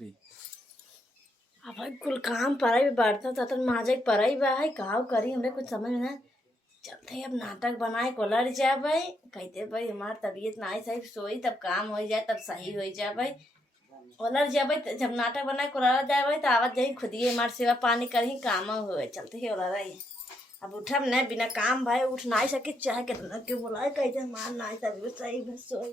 रही। अब भाई कुल काम पड़ाई भी बढ़ता था तो माजे पड़ाई बा है काव करी हमरे कुछ समझ में ना चलते अब नाटक बनाए को लड़ जा भाई कहते भाई हमार तबीयत ना आई सही सोई तब काम हो जाए तब सही हो जाए भाई ओलर जा भाई जब नाटक बनाए को लड़ जाए भाई तो आवाज जाई खुद ही हमार सेवा पानी करही काम हुए चलते ही ओलर आई अब उठब न बिना काम भाई उठ ना सके चाहे कितना क्यों बोलाए कहते मार ना तबीयत सही बस सोई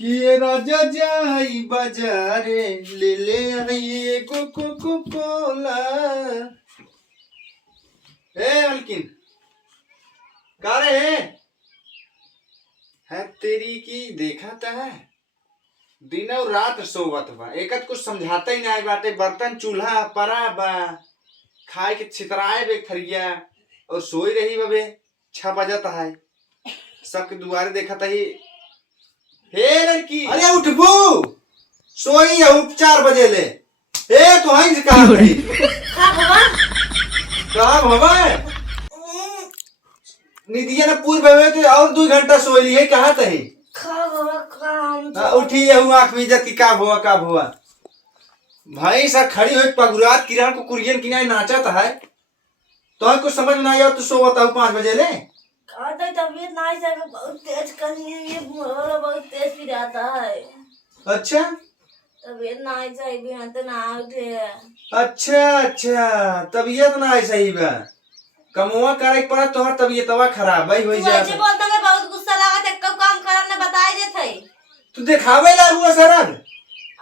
कि राजा जाई बाजारे ले आई कोको कोला। ए अलकिन का रे है तेरी की देखा था दिन और रात सोवत बा एकत कुछ समझाता ही नहीं बाटे बर्तन चूल्हा परा बा खाए के छितराए बे थरिया और सोई रही बबे 6 बजत है सबके दुआरे देखा था ही हे लड़की अरे उठबू सोई है उठ 4 बजे ले ए तो हंस कहां गई कहां भवा निदिया ने पूर भवे तो और 2 घंटा सोई ली है कहां तही उठी है आंख में इज्जत की का भवा भाई सा खड़ी हुई पगुरात किरण को कुरियन किनारे नाचत है तो कुछ समझ में नहीं आया तो सोवता हूं 5 बजे ले तबीयत ना है बहुत तेज कर ये बहुत तेज पिराता है। अच्छा तबीयत ना है सही भी तो ना उठे अच्छा तबीयत ना है सही बा कमवा करे पर तोहर तबीयतवा खराब भाई हो जा मुझे बोलता मैं बहुत गुस्सा लगा थे कब काम करब ने बताई दे थे तू दिखावे ला हुआ सरब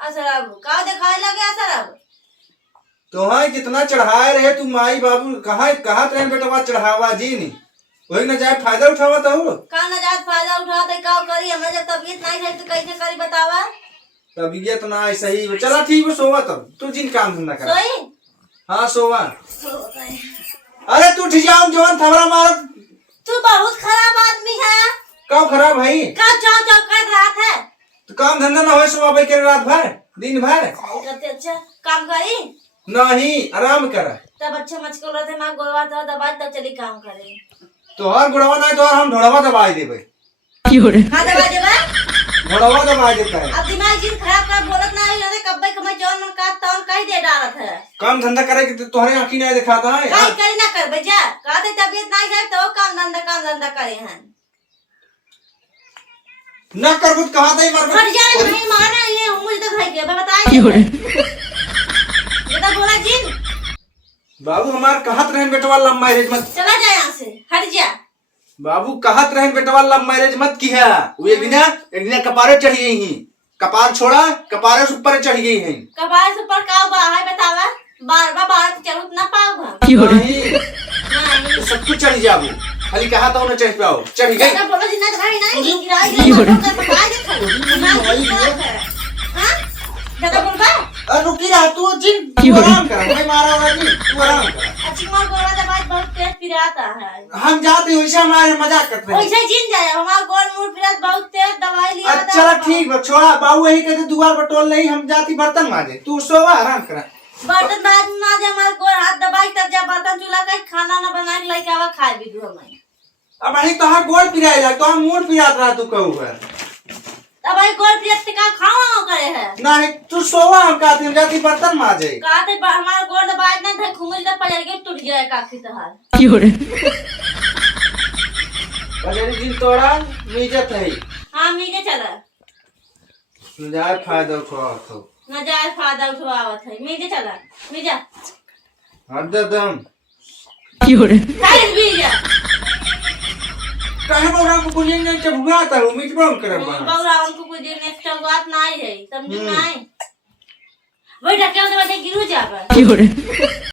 असरब का दिखाए लगे असरब तोहाई जितना चढ़ाए रहे तू माई बाबू कहां ट्रेन बेटवा चढ़ावा जी नहीं वही न जाए फायदा उठावा तो का न जाए फायदा उठाते का करी हमें जब तबीयत नहीं है तो कैसे करी बतावा तबीयत ना है सही चला ठीक है सोवा तब तू जिन काम धंधा कर सोई हां सोवा अरे तू ठीक जाओ जवान थबरा मार तू बहुत खराब आदमी है कब खराब है का चाव चाव कर रहा है तो काम धंधा ना होए सोवा भाई के रात भर दिन भर करते अच्छा काम करी नहीं आराम कर तब अच्छे मचकोल रहते मां गोलवा था दबाई तब चली काम करे तो हर गुड़वा नहीं तो हम ढोड़वा दबाई देबे हां दबाई देबे ढोड़वा दबाई देता है अब दिमाग जी खराब कर बोलत ना है रे कब्बे कमे जौन मन का तौन कह दे डालत है काम धंधा करे कि तोहरे आंखी नहीं दिखाता है काई करी ना कर बजा का दे तबीयत नहीं है तो काम धंधा करे हैं ना कर कुछ कहा दे मर हट जा रे नहीं मारना ये मुझे तो भाई के बताए बेटा बोला जिन बाबू हमार कहत रहे बेटवा लव मैरिज मत चला जा यहां से हट जा बाबू कहत रहे बेटवा लव मैरिज मत किया वो एक दिन कपारे चढ़ गई ही कपार छोड़ा कपारे से ऊपर चढ़ गई है कपार से ऊपर का बा है बतावा बार चढ़ ना पाऊंगा नहीं सब कुछ चढ़ जाबू खाली कहा था उन्हें चढ़ पाओ चढ़ गई ना बोलो जिन्ना भाई नहीं गिराई कर बताए दे हां दादा बोलबा अरे रुकी रहा तू जिन तू आराम कर मैं मारा होगा जी तू आराम कर अच्छी मार गोरा दबाई बहुत तेज पिराता है हम जाते वैसे हमारे मजाक करते हैं वैसे जिन जाए हमारा गोल मुंह पिरात बहुत तेज दवाई लिया था अच्छा ठीक है छोड़ा बाबू यही कहते दुआर पर टोल नहीं हम जाती बर्तन मांजे तू सोवा आराम कर बर्तन बाद में मांजे हमारे गोल हाथ दबाई तब जब बर्तन चूल्हा का खाना ना बना के लेके आवा खाए भी दू हमें अब अही तो हां गोल पिराई लग तो हम मूड पिरात रहा तू कहू है अब भाई गोल पिरात का खावा करे है नहीं तू सोवा हम कहते हम जाती बर्तन मांजे कहते हमारा गोल दबाई ना था घूमल तो पजर के टूट गया काखी तहार अरे दिन तोड़ा मीजत है हां मीजे चला जाए फायदा उठवा तो ना जाए फायदा उठवावत है मीजे चला मीजा हरदम काहे बीजा काहे बोरा को कुलिंग ने के भुगाता हूं मिट बम करे बौरा उनको कोई दिन नेक्स्ट बात नहीं है समझ में नहीं वही ढके तो गिरू जाबे